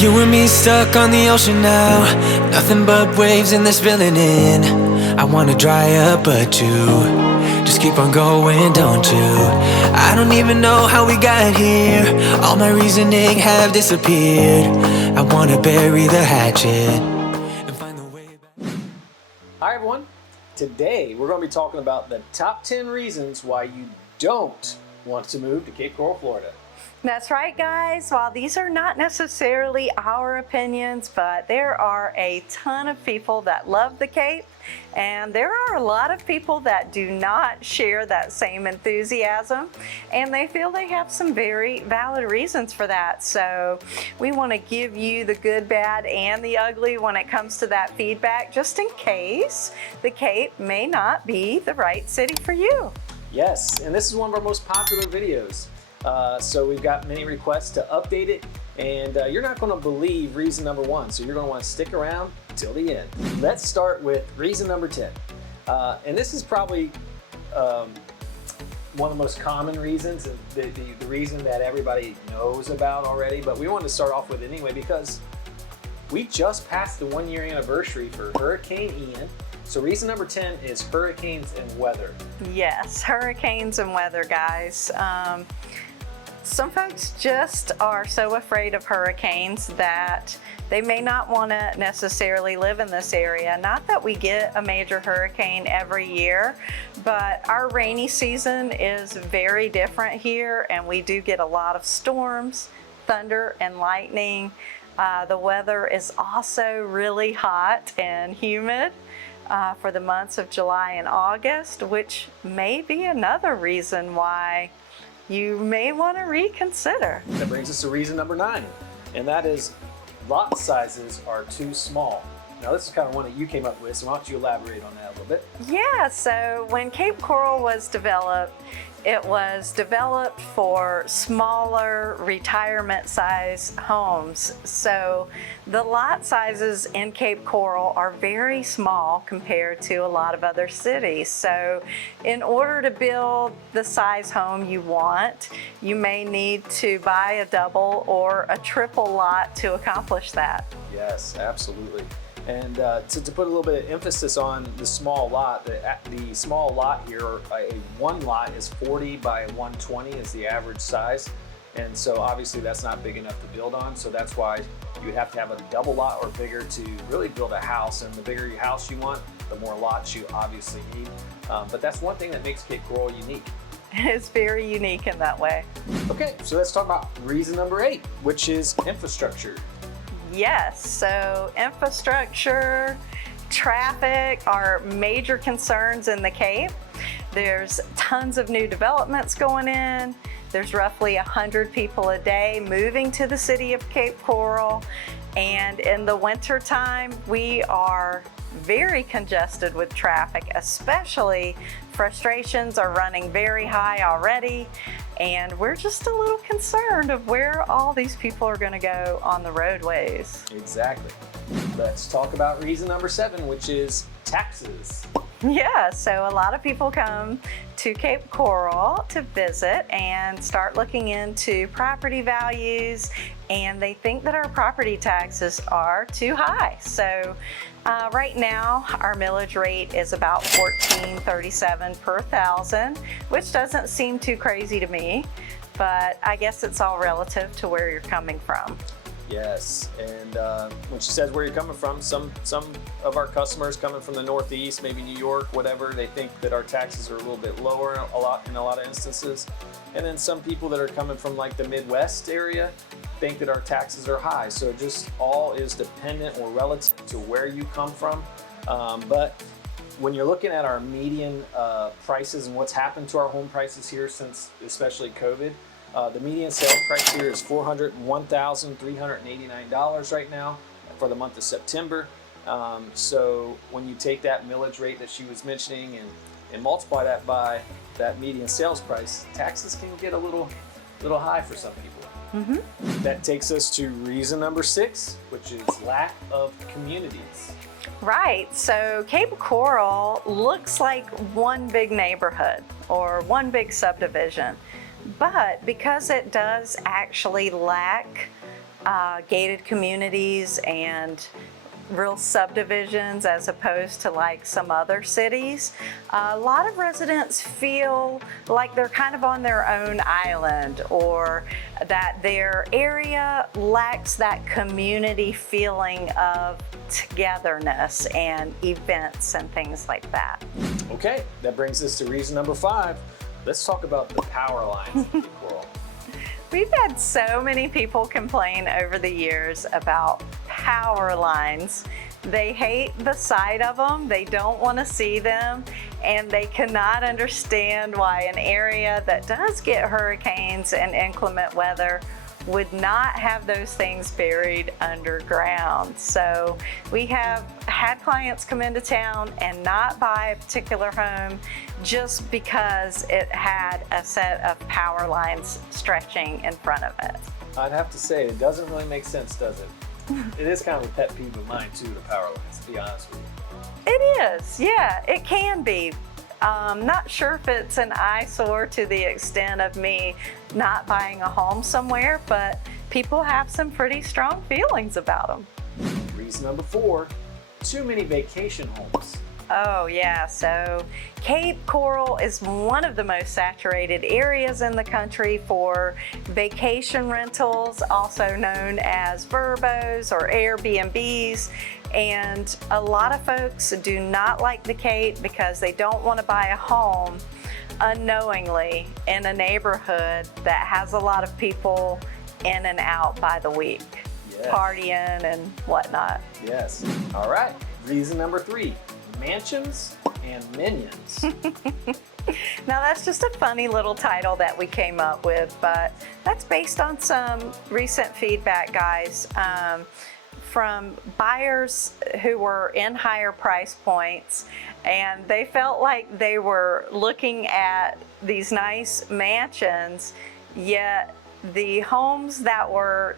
You and me stuck on the ocean now, nothing but waves and this filling in. I wanna dry up but you just keep on going, don't you? I don't even know how we got here, all my reasoning have disappeared. I wanna bury the hatchet and find the way back. Hi everyone, today we're going to be talking about the top 10 reasons why you don't want to move to Cape Coral, Florida. That's right, guys. While these are not necessarily our opinions, but there are a ton of people that love the Cape, and there are a lot of people that do not share that same enthusiasm, and they feel they have some very valid reasons for that. So we want to give you the good, bad, and the ugly when it comes to that feedback, just in case the Cape may not be the right city for you. Yes, and this is one of our most popular videos. So we've got many requests to update it, and you're not going to believe reason number 1, so you're going to want to stick around till the end. Let's start with reason number 10. And this is probably one of the most common reasons, and the reason that everybody knows about already, but we wanted to start off with it anyway because we just passed the 1-year anniversary for Hurricane Ian. So reason number 10 is hurricanes and weather. Yes, hurricanes and weather, guys. Some folks just are so afraid of hurricanes that they may not want to necessarily live in this area. Not that we get a major hurricane every year, but our rainy season is very different here, and we do get a lot of storms, thunder, and lightning. The weather is also really hot and humid for the months of July and August, which may be another reason why you may want to reconsider. That brings us to reason number 9, and that is lot sizes are too small. Now this is kind of one that you came up with, so why don't you elaborate on that a little bit? Yeah, so when Cape Coral was developed, it was developed for smaller retirement size homes. So the lot sizes in Cape Coral are very small compared to a lot of other cities. So in order to build the size home you want, you may need to buy a double or a triple lot to accomplish that. Yes, absolutely. And to put a little bit of emphasis on the small lot, the small lot here, one lot is 40 by 120 is the average size. And so obviously that's not big enough to build on. So that's why you have to have a double lot or bigger to really build a house. And the bigger your house you want, the more lots you obviously need. But that's one thing that makes Cape Coral unique. It's very unique in that way. Okay, so let's talk about reason number 8, which is infrastructure. Yes, so infrastructure, traffic are major concerns in the Cape. There's tons of new developments going in. There's roughly 100 people a day moving to the city of Cape Coral. And in the winter time, we are very congested with traffic, especially frustrations are running very high already. And we're just a little concerned of where all these people are going to go on the roadways. Exactly. Let's talk about reason number 7, which is taxes. Yeah, so a lot of people come to Cape Coral to visit and start looking into property values, and they think that our property taxes are too high. So right now our millage rate is about $14.37 per thousand, which doesn't seem too crazy to me, but I guess it's all relative to where you're coming from. Yes, and when she says where you're coming from, some of our customers coming from the Northeast, maybe New York, whatever, they think that our taxes are a little bit lower in a lot of instances. And then some people that are coming from like the Midwest area think that our taxes are high. So it just all is dependent or relative to where you come from. But when you're looking at our median prices and what's happened to our home prices here since especially COVID, the median sales price here is $401,389 right now for the month of September. So when you take that millage rate that she was mentioning and multiply that by that median sales price, taxes can get a little high for some people. Mm-hmm. That takes us to reason number 6, which is lack of communities. Right, so Cape Coral looks like one big neighborhood or one big subdivision. But because it does actually lack gated communities and real subdivisions as opposed to like some other cities. A lot of residents feel like they're kind of on their own island, or that their area lacks that community feeling of togetherness and events and things like that. Okay, that brings us to reason number 5. Let's talk about the power lines in Cape Coral. We've had so many people complain over the years about power lines. They hate the sight of them, they don't want to see them, and they cannot understand why an area that does get hurricanes and inclement weather would not have those things buried underground. So we have had clients come into town and not buy a particular home just because it had a set of power lines stretching in front of it. I'd have to say, it doesn't really make sense, does it? It is kind of a pet peeve of mine too, the power lines, to be honest with you. It is, yeah, it can be. Not sure if it's an eyesore to the extent of me not buying a home somewhere, but people have some pretty strong feelings about them. Reason number 4, too many vacation homes. Oh yeah, so Cape Coral is one of the most saturated areas in the country for vacation rentals, also known as VRBOs or Airbnbs. And a lot of folks do not like the Cape because they don't want to buy a home unknowingly in a neighborhood that has a lot of people in and out by the week, Yes. partying and whatnot. Yes. All right. Reason number 3, mansions and minions. Now that's just a funny little title that we came up with, but that's based on some recent feedback, guys, from buyers who were in higher price points, and they felt like they were looking at these nice mansions, yet the homes that were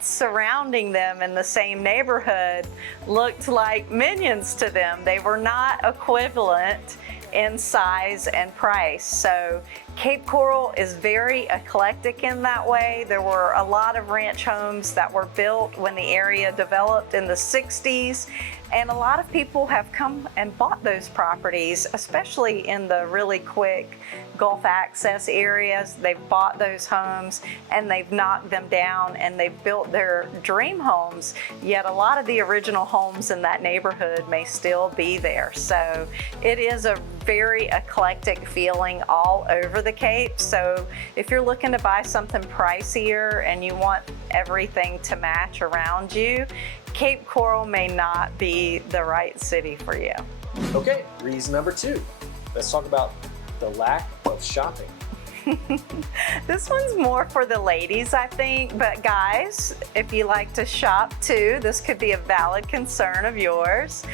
surrounding them in the same neighborhood looked like minions to them. They were not equivalent in size and price. So Cape Coral is very eclectic in that way. There were a lot of ranch homes that were built when the area developed in the 60s, and a lot of people have come and bought those properties, especially in the really quick Gulf access areas. They've bought those homes and they've knocked them down and they've built their dream homes, yet a lot of the original homes in that neighborhood may still be there. So it is a very eclectic feeling all over the Cape. So if you're looking to buy something pricier and you want everything to match around you, Cape Coral may not be the right city for you. Okay, reason number 2. Let's talk about the lack of shopping. This one's more for the ladies, I think, but guys, if you like to shop too, this could be a valid concern of yours.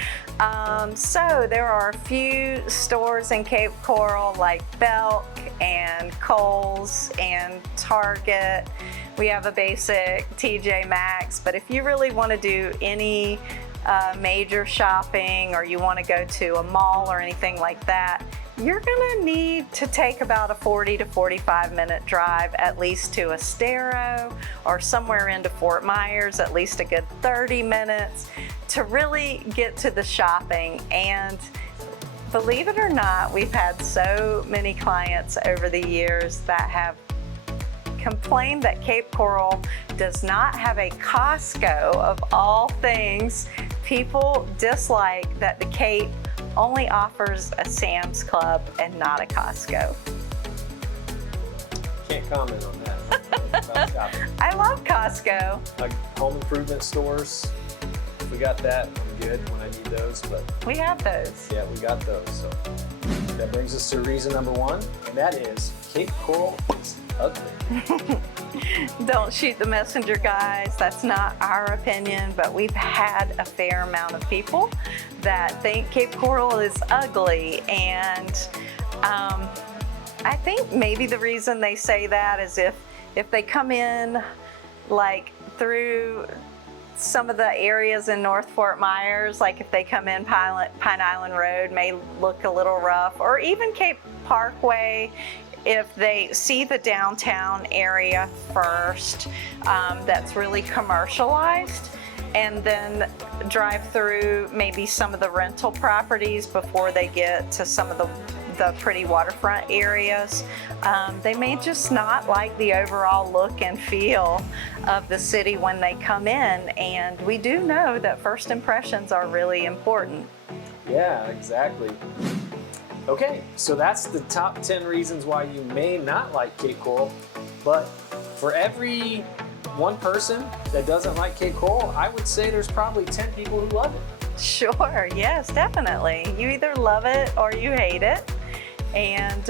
So there are a few stores in Cape Coral like Belk and Kohl's and Target. We have a basic TJ Maxx, but if you really want to do any major shopping, or you want to go to a mall or anything like that, you're gonna need to take about a 40 to 45 minute drive at least to Estero, or somewhere into Fort Myers, at least a good 30 minutes to really get to the shopping. And believe it or not, we've had so many clients over the years that have complained that Cape Coral does not have a Costco. Of all things, people dislike that the Cape only offers a Sam's Club and not a Costco. Can't comment on that. About shopping. I love Costco. Like home improvement stores, if we got that, I'm good when I need those, but We have those. yeah, we got those. So that brings us to reason number 1, and that is Cape Coral is ugly. Don't shoot the messenger, guys. That's not our opinion, but we've had a fair amount of people that think Cape Coral is ugly. And I think maybe the reason they say that is if they come in like through some of the areas in North Fort Myers, like if they come in Pine Island Road, may look a little rough, or even Cape Parkway if they see the downtown area first, that's really commercialized, and then drive through maybe some of the rental properties before they get to some of the pretty waterfront areas, they may just not like the overall look and feel of the city when they come in. And we do know that first impressions are really important. Yeah, exactly. Okay, so that's the top 10 reasons why you may not like Cape Coral. But for every one person that doesn't like Cape Coral, I would say there's probably 10 people who love it. Sure, yes, definitely. You either love it or you hate it. And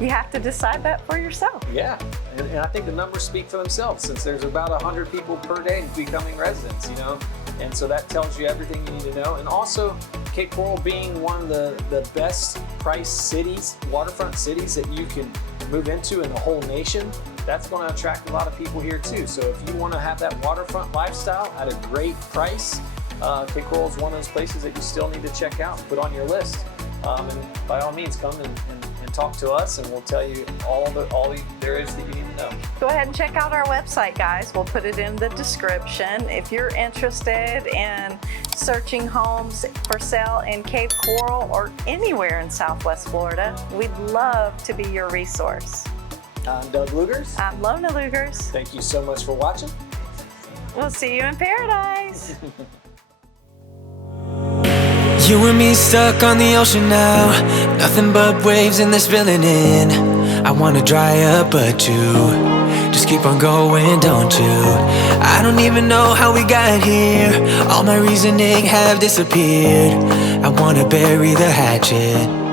you have to decide that for yourself. Yeah, and I think the numbers speak for themselves, since there's about 100 people per day becoming residents, you know, and so that tells you everything you need to know. And also, Cape Coral being one of the best priced cities, waterfront cities that you can move into in the whole nation, that's going to attract a lot of people here too. So if you want to have that waterfront lifestyle at a great price, Cape Coral is one of those places that you still need to check out and put on your list. And by all means, come and talk to us, and we'll tell you all there is that you need to know. Go ahead and check out our website, guys. We'll put it in the description. If you're interested in searching homes for sale in Cape Coral or anywhere in Southwest Florida, we'd love to be your resource. I'm Doug Lugers. I'm Lona Lugers. Thank you so much for watching. We'll see you in paradise. You and me stuck on the ocean now, nothing but waves and they're spilling in. I wanna dry up but you just keep on going, don't you? I don't even know how we got here, all my reasoning have disappeared. I wanna bury the hatchet.